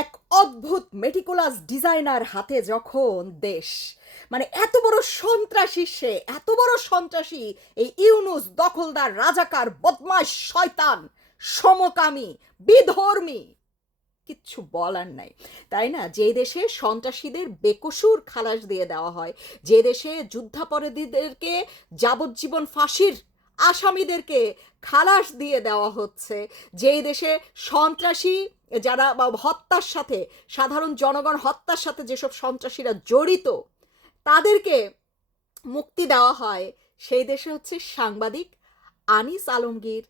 এক অদ্ভুত meticulous designer হাতে যখন দেশ মানে এত বড় সন্ত্রাসী সে, এত বড় সন্ত্রাসী, এই ইউনুস দখলদার, রাজাকার বদমাস শয়তান, সমকামী, বিধর্মী, কিচ্ছু বলার নাই। তাই না? যে দেশে সন্ত্রাসীদের বেকসুর খালাস দিয়ে দেওয়া হয়, যে দেশে যুদ্ধাপরাধীদেরকে যাবজ্জীবন ফাঁসির আসামিদেরকে খালাস দিয়ে দেওয়া হচ্ছে। যেই দেশে সন্ত্রাসী যারা বা হত্যার সাথে, সাধারণ জনগণ হত্যার সাথে যেসব সন্ত্রাসীরা জড়িত, তাদেরকে মুক্তি দেওয়া হয় সেই দেশে হচ্ছে সাংবাদিক আনিস আলমগীর,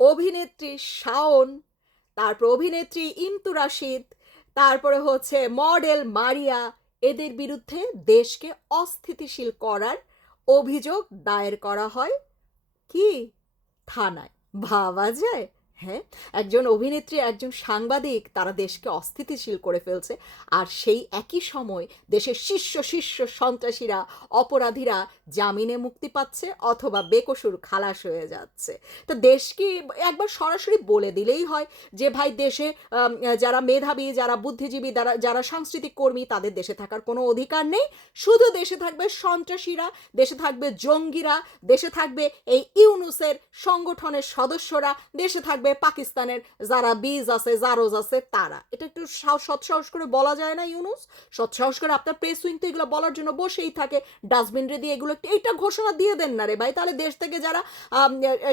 অভিনেত্রী শাওন, তারপর অভিনেত্রী ইমতু রাশিদ, তারপরে হচ্ছে মডেল মারিয়া, এদের বিরুদ্ধে দেশকে অস্থিতিশীল করার অভিযোগ দায়ের করা হয়। কি? থানায়। ভাবা যায়। হ্যাঁ একজন অভিনেত্রী, একজন সাংবাদিক তারা দেশকে অস্থিতিশীল করে ফেলছে। আর সেই একই সময় দেশের শীর্ষ শীর্ষ সন্ত্রাসীরা, অপরাধীরা জামিনে মুক্তি পাচ্ছে অথবা বেকসুর খালাস হয়ে যাচ্ছে। তো দেশকে একবার সরাসরি বলে দিলেই হয় যে, ভাই, দেশে যারা মেধাবী, যারা বুদ্ধিজীবী, যারা যারা সাংস্কৃতিক কর্মী, তাদের দেশে থাকার কোনো অধিকার নেই। শুধু দেশে থাকবে সন্ত্রাসীরা, দেশে থাকবে জঙ্গিরা, দেশে থাকবে এই ইউনুসের সংগঠনের সদস্যরা, দেশে থাকবে পাকিস্তানের যারা বীজ আছে, জারোজ আছে, তারা। এটা একটু সাহস- সৎসাহস করে বলা যায় না, ইউনুস? সৎসাহস করে আপনার প্রেস উইং তো এগুলো বলার জন্য বসেই থাকে ডাস্টবিন রে দিয়ে এগুলো একটু এইটা ঘোষণা দিয়ে দেন না রে ভাই। তাহলে দেশ থেকে যারা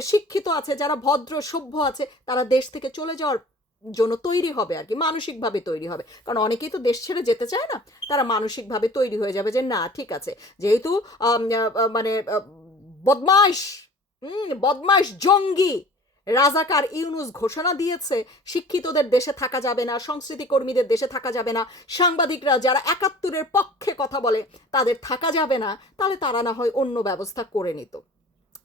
শিক্ষিত আছে, যারা ভদ্র, সভ্য আছে, তারা দেশ থেকে চলে যাওয়ার জন্য তৈরি হবে আর কি, মানসিকভাবে তৈরি হবে। কারণ অনেকেই তো দেশ ছেড়ে যেতে চায় না, তারা মানসিকভাবে তৈরি হয়ে যাবে যে, না, ঠিক আছে। যেহেতু মানে বদমাইশ, হুম, বদমাইশ জঙ্গি রাজাকার ইউনুস ঘোষণা দিয়েছে শিক্ষিতদের দেশে থাকা যাবে না সংস্কৃতি কর্মীদের দেশে থাকা যাবে না সাংবাদিকরা যারা একাত্তরের পক্ষে কথা বলে তাদের থাকা যাবে না তাহলে তারা না হয় অন্য ব্যবস্থা করে নিত।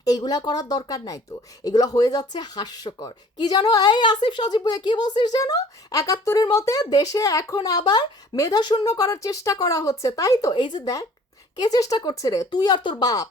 এইগুলা করার দরকার নাই তো। এগুলো হয়ে যাচ্ছে হাস্যকর। কি জানো? এই আসিফ সজীব ভুঁইয়া, কি বলছিস জানো? একাত্তরের মতে দেশে এখন আবার মেধাশূন্য করার চেষ্টা করা হচ্ছে তাই তো? এই যে দেখ কে চেষ্টা করছে রে? তুই আর তোর বাপ।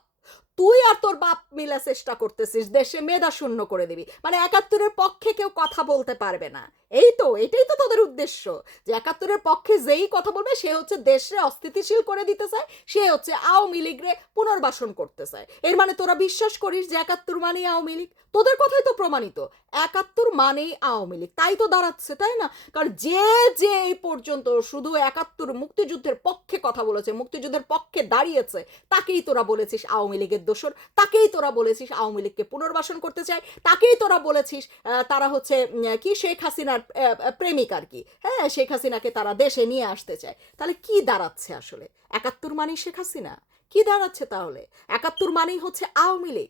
তুই আর তোর বাপ মিলে চেষ্টা করতেছিস, দেশে মেধা শূন্য করে দিবি। মানে একাত্তরের পক্ষে কেউ কথা বলতে পারবে না। এই তো, এটাই তো তোদের উদ্দেশ্য। যে একাত্তরের পক্ষে যেই কথা বলবে, সে হচ্ছে দেশে অস্থিতিশীল করে দিতে চায়, সে হচ্ছে আওয়ামী লীগরে পুনর্বাসন করতে চায়। এর মানে তোরা বিশ্বাস করিস যে একাত্তর মানেই আওয়ামী লীগ? তোদের কথাই তো প্রমাণিত। একাত্তর মানেই আওয়ামী লীগ। তাই তো দাঁড়াচ্ছে, তাই না? কারণ যে যে এই পর্যন্ত শুধু একাত্তর মুক্তিযুদ্ধের পক্ষে কথা বলেছে, মুক্তিযুদ্ধের পক্ষে দাঁড়িয়েছে, তাকেই তোরা বলেছিস আওয়ামী লীগের দোসর তাকেই তোরা বলেছিস আওয়ামী লীগকে পুনর্বাসন করতে চায়, তাকেই তোরা বলেছিস তারা হচ্ছে কি শেখ হাসিনার প্রেমিক আর কি। হ্যাঁ শেখ হাসিনাকে তারা দেশে নিয়ে আসতে চায়। তাহলে কি দাঁড়াচ্ছে আসলে? একাত্তর মানেই শেখ হাসিনা? কি দাঁড়াচ্ছে তাহলে? একাত্তর মানেই হচ্ছে আওয়ামী লীগ?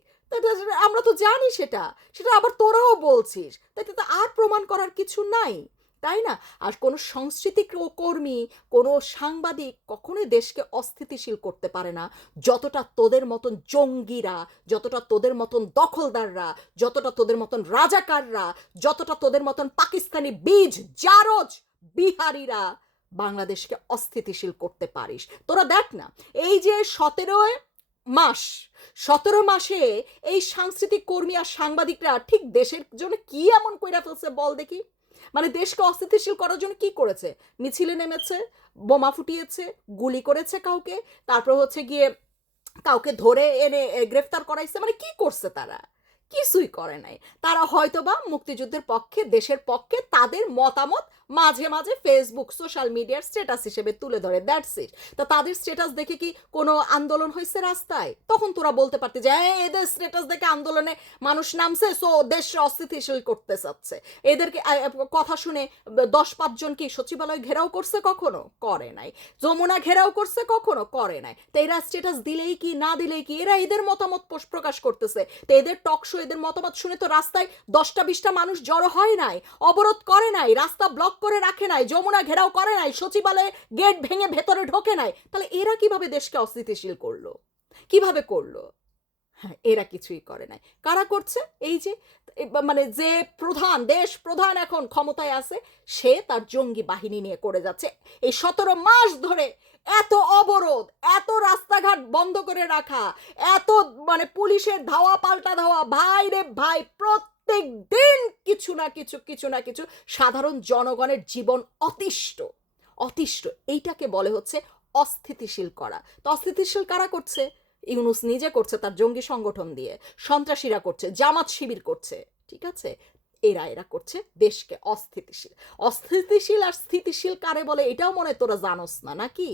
আমরা তো জানি সেটা। সেটা আবার তোরাও বলছিস। তাতে তো আর প্রমাণ করার কিছু নাই। তাই না? আর কোনো সংস্কৃতি কর্মী, কোনো সাংবাদিক কখনোই দেশকে অস্থিতিশীল করতে পারে না। যতটা তোদের মতন জঙ্গিরা, যতটা তোদের মতন দখলদাররা, যতটা তোদের মতন রাজাকাররা, যতটা তোদের মতন পাকিস্তানি বীজ, জারজ, বিহারিরা বাংলাদেশকে অস্থিতিশীল করতে পারিস। তোরা দেখ না, এই যে সতেরোয় মাস, সতেরো মাসে এই সাংস্কৃতিক কর্মী আর সাংবাদিকরা ঠিক দেশের জন্য কি এমন কইরা ফেলছে বল দেখি। মানে দেশকে অস্থিতিশীল করার জন্য কি করেছে? মিছিলে নেমেছে, বোমা ফুটিয়েছে, গুলি করেছে কাউকে, তারপর হচ্ছে গিয়ে কাউকে ধরে এনে গ্রেফতার করাইছে মানে কি করছে তারা? কিছুই করে নাই। তারা হয়তোবা মুক্তিযুদ্ধের পক্ষে দেশের পক্ষে তাদের মতামত মাঝে মাঝে ফেসবুক সোশ্যাল মিডিয়ার স্ট্যাটাস হিসেবে তুলে ধরে। দ্যাটস ইট তো তাদের স্ট্যাটাস দেখে কি কোনো আন্দোলন হয়েছে রাস্তায়? তখন তোরা বলতে পারতি যে "এই, এদের স্ট্যাটাস দেখে আন্দোলনে মানুষ নামছে সো দেশে অস্থিতিশীল করতে চাচ্ছে। এদেরকে কথা শুনে দশ পাঁচজন কি সচিবালয় ঘেরাও করছে কখনো? করে নাই। যমুনা ঘেরাও করছে কখনো? করে নাই। তো এরা স্ট্যাটাস দিলেই কি না দিলেই কি এরা এদের মতামত প্রকাশ করতেছে। তো এদের টক শো এদের মতামত শুনে তো রাস্তায় দশটা বিশটা মানুষ জড়ো হয় নাই, অবরোধ করে নাই, রাস্তা ব্লক করে রাখে নাই, যমুনা ঘেরাও করে নাই, সচিবালয়ে গেট ভেঙে ভেতরে ঢোকে নাই। তাহলে এরা কীভাবে দেশকে অস্থিতিশীল করল? কীভাবে করল? হ্যাঁ এরা কিছুই করে নাই। কারা করছে? এই যে মানে যে প্রধান, দেশ প্রধান এখন ক্ষমতায় আছে, সে তার জঙ্গি বাহিনী নিয়ে করে যাচ্ছে। এই সতেরো মাস ধরে এত অবরোধ করে রাখা। এত মানে পুলিশের ধাওয়া, পাল্টা ধাওয়া, ভাই রে ভাই, প্রত্যেক দিন কিছু না কিছু কিছু না কিছু সাধারণ জনগণের জীবন অতিষ্ঠ। অতিষ্ঠ, এইটাকে বলে হচ্ছে অস্থিতিশীল করা। তো অস্থিতিশীল কারা করছে? ইউনুস নিজে করছে তার জঙ্গি সংগঠন দিয়ে। সন্ত্রাসীরা করছে, জামাত শিবির করছে, ঠিক আছে? এরা এরা করছে দেশকে অস্থিতিশীল। অস্থিতিশীল আর স্থিতিশীল কারে বলে এটাও মনে তোরা জানোস না, নাকি?